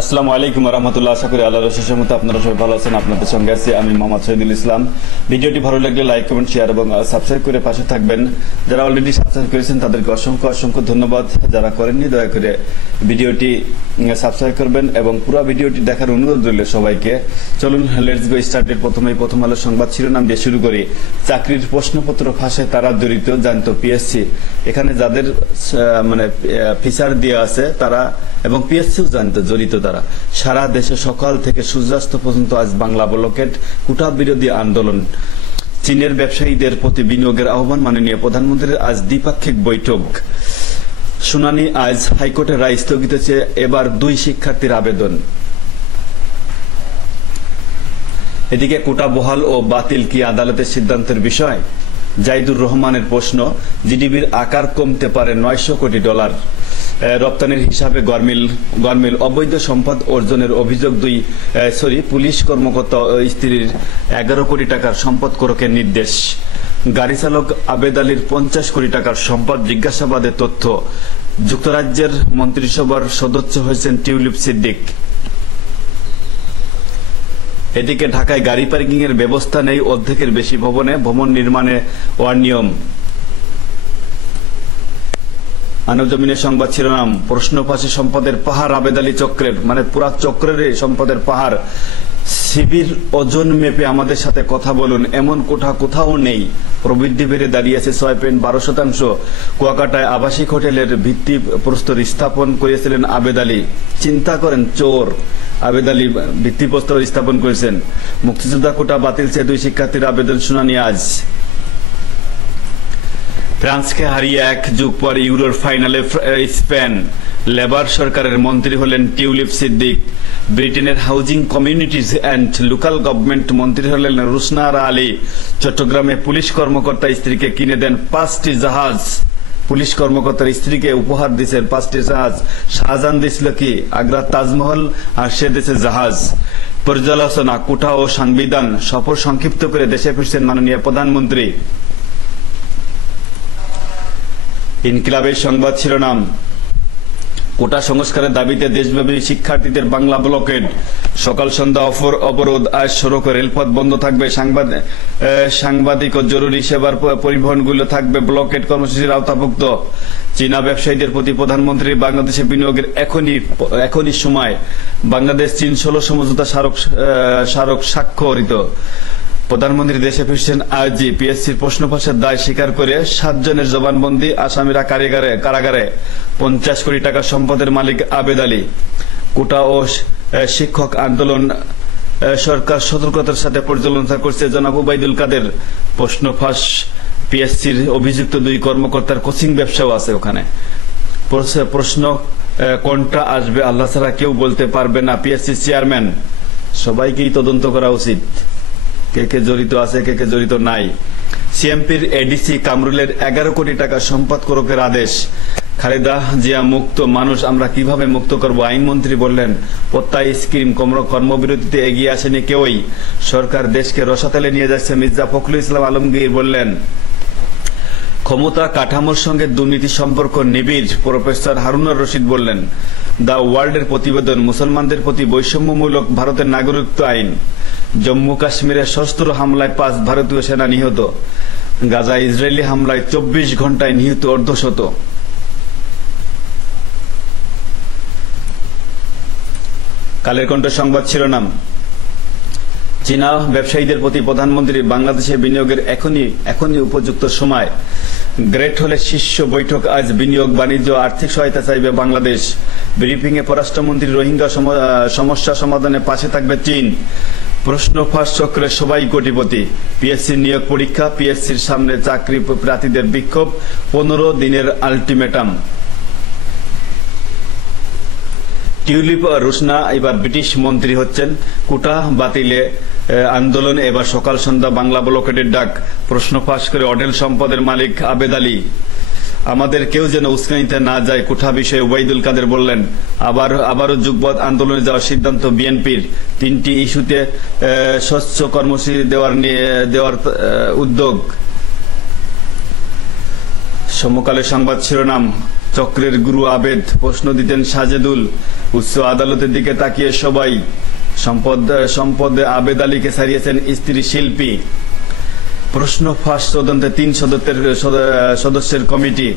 আসসালামু আলাইকুম রহমতুল্লাহ। আশা করি আল্লাহর অশেষ রহমতে আপনারা সবাই ভালো আছেন। আপনাদের সঙ্গে আছি আমি মোহাম্মদ শহীদুল ইসলাম। ভিডিওটি ভালো লাগলে লাইক, কমেন্ট, শেয়ার এবং সাবস্ক্রাইব করে পাশে থাকবেন। যারা অলরেডি সাবস্ক্রাইব করেছেন তাদেরকে অসংখ্য অসংখ্য ধন্যবাদ। যারা করেননি দয়া করে ভিডিওটি সাবস্ক্রাইব করবেন এবং পুরো ভিডিওটি দেখার অনুরোধ রইল সবাইকে। চলুন লেটস গো স্টার্টের প্রথম আলো সংবাদ শিরোনাম দিয়ে শুরু করি। চাকরির প্রশ্নপত্র ফাঁসে তারা জড়িত জানত পিএসসি। এখানে যাদের ফিচার দেওয়া আছে তারা এবং পিএসসিও জানত জড়িত তারা। সারা দেশে সকাল থেকে সূর্যাস্ত পর্যন্ত আজ বাংলা ব্লকেট কোটা বিরোধী আন্দোলন। চীনের ব্যবসায়ীদের প্রতি বিনিয়োগের আহ্বান। মাননীয় প্রধানমন্ত্রীর আজ দ্বিপাক্ষিক বৈঠক। শুনানি আজ। হাইকোর্টের রায় স্থগিত চেয়ে এবার 2 শিক্ষার্থীর আবেদন। এদিকে কোটা বহাল ও বাতিল কি আদালতের সিদ্ধান্তের বিষয়? জাইদুর রহমানের প্রশ্ন। জিডিপির আকার কমতে পারে $900 কোটি। রপ্তানির হিসাবে গরমিল। অবৈধ সম্পদ অর্জনের অভিযোগ পুলিশ কর্মকর্তা ও স্ত্রীর 11 কোটি টাকার সম্পদ করকের নির্দেশ। গাড়ি চালক আবেদ আলীর 50 কোটি টাকার সম্পদ জিজ্ঞাসাবাদে তথ্য। যুক্তরাজ্যের মন্ত্রিসভার সদস্য হয়েছেন টিউলিপ সিদ্দিক। এদিকে ঢাকায় গাড়ি পার্কিং এর ব্যবস্থা নেই অর্ধেকের বেশি ভবনে। ভবন নির্মাণে অনিয়ম। মানবজমিনের সংবাদ শিরোনাম। প্রশ্ন ফাঁসে সম্পদের পাহাড় আবেদ আলী চক্রের, পুরা চক্রের সম্পদের পাহাড়। শিবির ওজন মেপে আমাদের সাথে কথা বলুন, এমন কোথাও নেই। প্রবৃদ্ধি বেড়ে দাঁড়িয়েছে 6.12%। কুয়াকাটায় আবাসিক হোটেলের ভিত্তিপ্রস্তর স্থাপন করেছিলেন আবেদ আলী। চিন্তা করেন, চোর আবেদ আলী ভিত্তিপ্রস্তর স্থাপন করেছেন। মুক্তিযোদ্ধা কোটা বাতিল চেয়ে 2 শিক্ষার্থীর আবেদন শুনানি আজ। ফ্রান্সকে হারিয়ে 1 যুগ পর ইউরোর ফাইনালে স্পেন। লেবার সরকারের মন্ত্রী হলেন টিউলিপ সিদ্দিক। ব্রিটেনের housing communities and local government মন্ত্রী হলেন রুশনা আরা আলী। চট্টগ্রামে পুলিশ কর্মকর্তা স্ত্রীকে কিনে দেন 5টি জাহাজ। পুলিশ কর্মকর্তার স্ত্রীকে উপহার দিয়েছেন 5টি জাহাজ। শাহজাহান দিছিল কি? আগ্রার তাজমহল, আর সে দেশে জাহাজ। পর্যালোচনা। কোটা ও সংবিধান। সফর সংক্ষিপ্ত করে দেশে ফিরছেন মাননীয় প্রধানমন্ত্রী। ইনকিলাবের সংবাদ শিরোনাম। কোটা সংস্কারের দাবিতে দেশব্যাপী শিক্ষার্থীদের বাংলা ব্লকেড। সকাল সন্ধ্যা অবরোধ। আজ সড়ক ও রেলপথ বন্ধ থাকবে। সাংবাদিক ও জরুরি সেবার পরিবহনগুলো থাকবে ব্লকেড কর্মসূচির আওতাভুক্ত। চীনা ব্যবসায়ীদের প্রতি প্রধানমন্ত্রীর বাংলাদেশে বিনিয়োগের এখনই সময়। বাংলাদেশ চীন 16 সমঝোতা স্মারক স্বাক্ষরিত। প্রধানমন্ত্রী দেশে ফিরছেন আজই। পিএসসির প্রশ্ন ফাঁসের দায় স্বীকার করে 7 জনের জবানবন্দি। আসামিরা কারাগারে। 50 কোটি টাকা সম্পদের মালিক আবেদ আলী। কোটা ও শিক্ষক আন্দোলন সরকার সতর্কতার সাথে পর্যালোচনা করছে। জনাব ওবায়দুল কাদের। প্রশ্ন ফাঁস। পিএসসির অভিযুক্ত 2 কর্মকর্তার কোচিং ব্যবসাও আছে ওখানে। প্রশ্ন কোনটা আসবে আল্লাহ ছাড়া কেউ বলতে পারবে না। পিএসসির চেয়ারম্যান। সবাইকেই তদন্ত করা উচিত, কে জড়িত আছে, কে জড়িত নাই। সিএমপির এডিসি কামরুলের 11 কোটি টাকা সম্পদ করকের আদেশ। খালেদা জিয়া মুক্ত মানুষ আমরা কিভাবে মুক্ত করব? আইনমন্ত্রী বললেন। প্রত্যয় স্কিম কর্মবিরতিতে এগিয়ে আসেনি কেউই। সরকার দেশকে রসাতলে নিয়ে যাচ্ছে। মির্জা ফখরুল ইসলাম আলমগীর বললেন। ক্ষমতা কাঠামোর সঙ্গে দুর্নীতি সম্পর্ক নিবিড়। প্রফেসর হারুনুর রশিদ বললেন। দ্য ওয়ার্ল্ডের প্রতিবেদন। মুসলমানদের প্রতি বৈষম্যমূলক ভারতের নাগরিকত্ব আইন। জম্মু কাশ্মীরে সশস্ত্র হামলায় 5 ভারতীয় সেনা নিহত। গাজায় ইসরায়েলি হামলায় 24 ঘণ্টায় নিহত অর্ধশত। কালের কণ্ঠ সংবাদ শিরোনাম। চীনা ব্যবসায়ীদের প্রতি প্রধানমন্ত্রীর বাংলাদেশে বিনিয়োগের এখনই উপযুক্ত সময়। গ্রেট হলে শীর্ষ বৈঠক আজ। বিনিয়োগ, বাণিজ্য, আর্থিক সহায়তা চাইবে বাংলাদেশ। ব্রিফিংয়ে পররাষ্ট্রমন্ত্রী রোহিঙ্গা সমস্যা সমাধানে পাশে থাকবে চীন। প্রশ্ন ফাঁস চক্রে সবাই কোটিপতি। পিএসসির নিয়োগ পরীক্ষা। পিএসসির সামনে চাকরি প্রার্থীদের বিক্ষোভ। 15 দিনের আলটিমেটাম। টিউলিপ রুশনা এবার ব্রিটিশ মন্ত্রী হচ্ছেন। কোটা বাতিলে আন্দোলনে এবার সকাল সন্ধ্যা বাংলা ব্লকেটের ডাক। প্রশ্ন ফাঁস করে অঢেল সম্পদের মালিক আবেদ আলী। আমাদের কেউ যেন উস্কানিতে না যায় কোটা বিষয়ে ওবায়দুল কাদের বললেন। আবারও যুগপৎ আন্দোলনে যাওয়ার সিদ্ধান্ত বিএনপির। 3টি ইস্যুতে স্বচ্ছ কর্মসূচি দেওয়ার উদ্যোগ। সমকালের সংবাদ শিরোনাম। চক্রের গুরু আবেদ, প্রশ্ন দিতেন সাজেদুল। উচ্চ আদালতের দিকে তাকিয়ে সবাই। সম্পদে আবেদ আলীকে ছাড়িয়েছেন স্ত্রী শিল্পী। প্রশ্ন ফাঁস তদন্তে 3 সদস্যের কমিটি।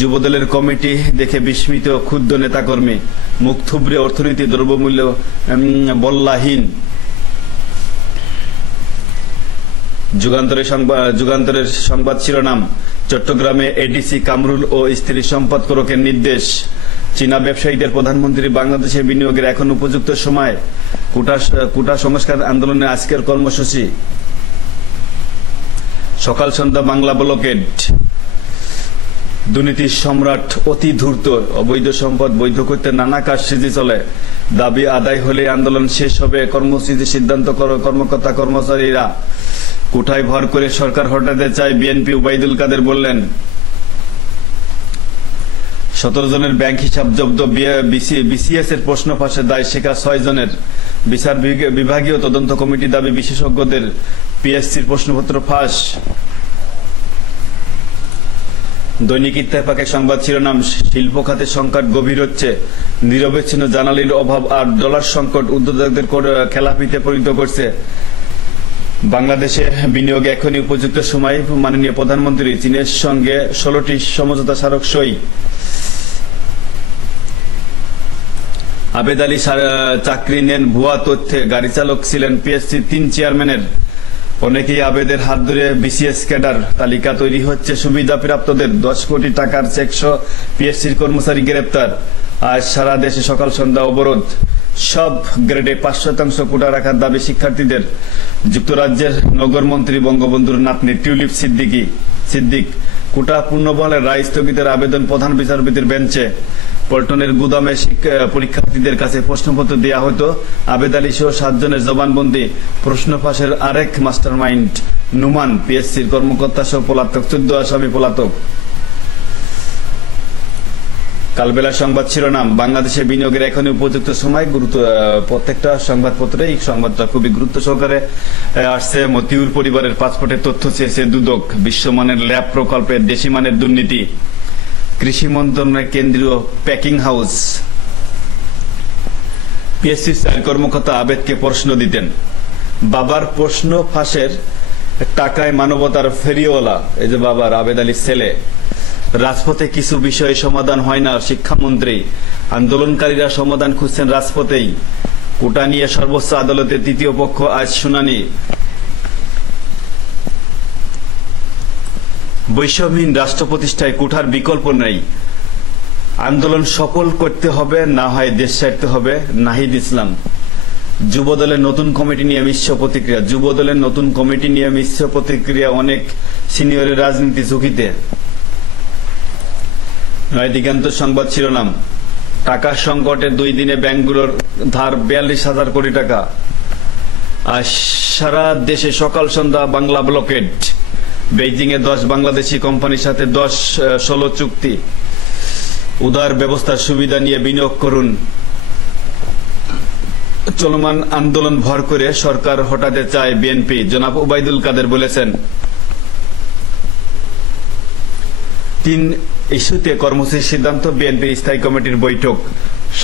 যুবদলের কমিটি দেখে বিস্মিত ক্ষুব্ধ নেতাকর্মী। মুখ থুবড়ে অর্থনীতি, দ্রব্যমূল্য বল্লাহীন। যুগান্তরের সংবাদ শিরোনাম, চট্টগ্রামে এডিসি কামরুল ও স্ত্রী সম্পদ করকের নির্দেশ। চীনা ব্যবসায়ীদের প্রধানমন্ত্রী বাংলাদেশে বিনিয়োগের এখন উপযুক্ত সময়। কোটা সংস্কার আন্দোলনে আজকের কর্মসূচি। সকাল সন্ধ্যা বাংলা ব্লকেড। দুর্নীতির সম্রাট অতি ধূর্ত, অবৈধ সম্পদ বৈধ করতে নানা কারসাজি চলে। দাবি আদায় হলে আন্দোলন শেষ হবে, কর্মসূচি সিদ্ধান্ত কর্মকর্তা কর্মচারীরা। কোটায় ভর করে সরকার হটাতে চায় বিএনপি, ওবায়দুল কাদের বললেন। 17 জনের ব্যাংক হিসাব জব্দ। বিসিএস এর প্রশ্ন ফাঁসের দায় স্বীকার 6 জনের। বিচার বিভাগীয় তদন্ত কমিটি দাবি বিশেষজ্ঞদের। পিএসসির প্রশ্নপত্র ফাঁস। দৈনিক ইত্তেফাকের সংবাদ শিরোনাম, শিল্প খাতে সংকট গভীর হচ্ছে। নিরবচ্ছিন্ন জ্বালানির অভাব আর ডলার সংকট উদ্যোক্তাদের খেলাপিতে পরিণত করছে। বাংলাদেশে বিনিয়োগে এখনই উপযুক্ত সময়, মাননীয় প্রধানমন্ত্রী। চীনের সঙ্গে 16টি সমঝোতা স্মারক সই। আবেদ আলী চাকরি নেন ভুয়া তথ্যে। গাড়ি চালক ছিলেন পিএসসি 3 চেয়ারম্যানের। অনেকেই আবেদের হাত ধরে বিসিএস ক্যাডার। তালিকা তৈরি হচ্ছে সুবিধাপ্রাপ্তদের। 10 কোটি টাকার চেকসহ পিএসসির কর্মচারী গ্রেপ্তার। আজ সারা দেশে সকাল সন্ধ্যা অবরোধ। সব গ্রেডে 5% কোটা রাখার দাবি শিক্ষার্থীদের। যুক্তরাজ্যের নগরমন্ত্রী বঙ্গবন্ধুর নাতনি টিউলিপ সিদ্দিক। কোটা পূর্ণবলের রায় স্থগিতের আবেদন প্রধান বিচারপতির বেঞ্চে। পল্টনের গুদামে পরীক্ষার্থীদের কাছে প্রশ্নপত্র দেওয়া হতো। আবেদ আলী সহ 7 জনের জবানবন্দি। প্রশ্ন ফাঁসের আরেক মাস্টারমাইন্ড নুমান। পিএসসির কর্মকর্তা সহ পলাতক। 14 আসামি পলাতক। কালবেলা সংবাদ শিরোনাম, বাংলাদেশে বিনিয়োগের এখনই উপযুক্ত সময়। প্রত্যেকটা সংবাদপত্রে এই সংবাদটা খুবই গুরুত্ব সহকারে আসছে। মতিউর পরিবারের পাসপোর্টের তথ্য চেয়েছে দুদক। বিশ্বমানের ল্যাব প্রকল্পে দেশি মানের দুর্নীতি। কৃষি মন্ত্রণালয়ের কেন্দ্রীয় প্যাকিং হাউস। পিএসসির 4 কর্মকর্তা আবেদকে প্রশ্ন দিতেন। বাবার প্রশ্ন ফাঁসের টাকায় মানবতার ফেরিওয়ালা। এই যে বাবার, আবেদ আলীর ছেলে। রাজপথে কিছু বিষয়ে সমাধান হয় না, শিক্ষামন্ত্রী। আন্দোলনকারীরা সমাধান খুঁজছেন রাজপথেই। কোটা নিয়ে সর্বোচ্চ আদালতে 3য় পক্ষ আজ শুনানি। বৈষম্যহীন রাষ্ট্র প্রতিষ্ঠায় কোটার বিকল্প নেই। আন্দোলন সফল করতে হবে, না হয় দেশ ছাড়তে হবে। নাহিদ ইসলাম। যুবদলের নতুন কমিটি নিয়ে মিশ্র প্রতিক্রিয়া। যুবদলের নতুন কমিটি নিয়ে মিশ্র প্রতিক্রিয়া। অনেক সিনিয়রের রাজনীতি ঝুঁকিতে। দিগান্ত সংবাদ শিরোনাম, টাকার সংকটে 2 দিনে ব্যাংকগুলোর ধার 42,000 কোটি টাকা। আর সারা দেশে সকাল সন্ধ্যা বাংলা ব্লকেড। বেইজিং এ 10 বাংলাদেশি কোম্পানির সাথে 10-16 চুক্তি। উদার ব্যবস্থার সুবিধা নিয়ে বিনিয়োগ করুন। চলমান আন্দোলন ভর করে সরকার হটাতে চায় বিএনপি, জনাব ওবায়দুল কাদের বলেছেন। 3 ইস্যুতে কর্মসূচির সিদ্ধান্ত। বিএনপির স্থায়ী কমিটির বৈঠক।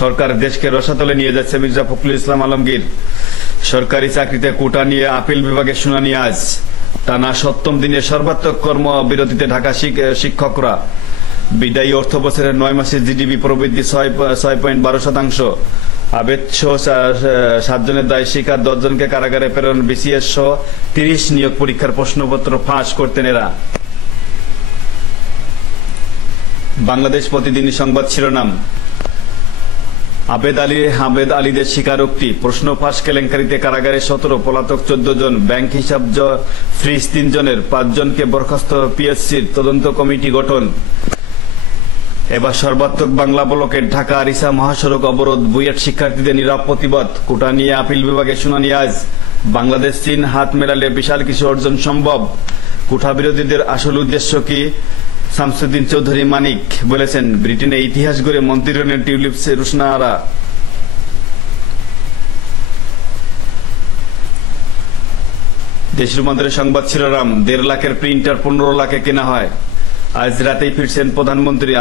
সরকার দেশকে রসাতলে নিয়ে যাচ্ছে, মির্জা ফখরুল ইসলাম আলমগীর। সরকারি চাকরিতে কোটা নিয়ে আপিল বিভাগে শুনানি আজ। টানা 7ম দিনে সর্বাত্মক কর্মবিরতিতে ঢাকা শিক্ষকরা। বিদায়ী অর্থ বছরের 9 মাসে জিডিপি প্রবৃদ্ধি 6.12%। আবেদ সহ 7 জনের দায় স্বীকার। 10 জনকে কারাগারে প্রেরণ। বিসিএস সহ 30 নিয়োগ পরীক্ষার প্রশ্নপত্র ফাঁস করতেন এরা। বাংলাদেশ প্রতিদিন সংবাদ শিরোনাম, আবেদ আলীদের স্বীকারোক্তি। প্রশ্ন ফাঁস কেলেঙ্কারিতে কারাগারে 17, পলাতক 14 জন। ব্যাংক হিসাব ফ্রিজ 3 জনের। 5 জনকে বরখাস্ত। পিএসসির তদন্ত কমিটি গঠন। এবার সর্বাত্মক বাংলা ব্লকের। ঢাকা আরিচা মহাসড়ক অবরোধ। বুয়েট শিক্ষার্থীদের নীরব প্রতিবাদ। কোটা নিয়ে আপিল বিভাগে শুনানি আজ। বাংলাদেশ চীন হাত মেলালে বিশাল কিছু অর্জন সম্ভব। কোটা বিরোধীদের আসল উদ্দেশ্য কি? শামসুদ্দিন চৌধুরী মানিক বলেছেন। ব্রিটেনে ইতিহাস গড়ে মন্ত্রী হলেন টিউলিপ রুশনা আরা। দেশ রূপান্তরের সংবাদ শিরোনাম, 1.5 লাখের প্রিন্টার 15 লাখে কেনা হয়। আজ রাতেই ফিরছেন প্রধানমন্ত্রী।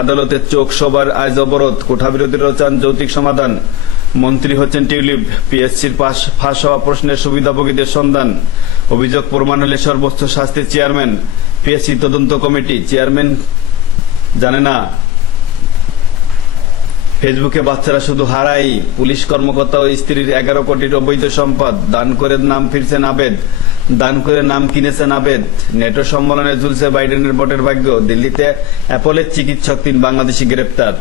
আদালতের চোখ সবার আজ অবরোধ। কোঠা বিরোধীরা চান যৌক্তিক সমাধান। মন্ত্রী হচ্ছেন টিউলিপ। পিএসসির ফাঁস হওয়া প্রশ্নের সুবিধাভোগীদের সন্ধান। অভিযোগ প্রমাণ হলে সর্বোচ্চ শাস্তির চেয়ারম্যান। পিএসসি তদন্ত কমিটি চেয়ারম্যান জানে না ফেসবুকে বাচ্চারা শুধু হারাই। পুলিশ কর্মকর্তা ও স্ত্রীর 11 কোটির অবৈধ সম্পদ দান করে নাম ফিরছেন আবেদ। দান করে নাম কিনেছেন আবেদ। নেটো সম্মেলনে ঝুলছে বাইডেনের ভোটের ভাগ্য। দিল্লিতে অ্যাপলের চিকিৎসক 3 বাংলাদেশি গ্রেপ্তার।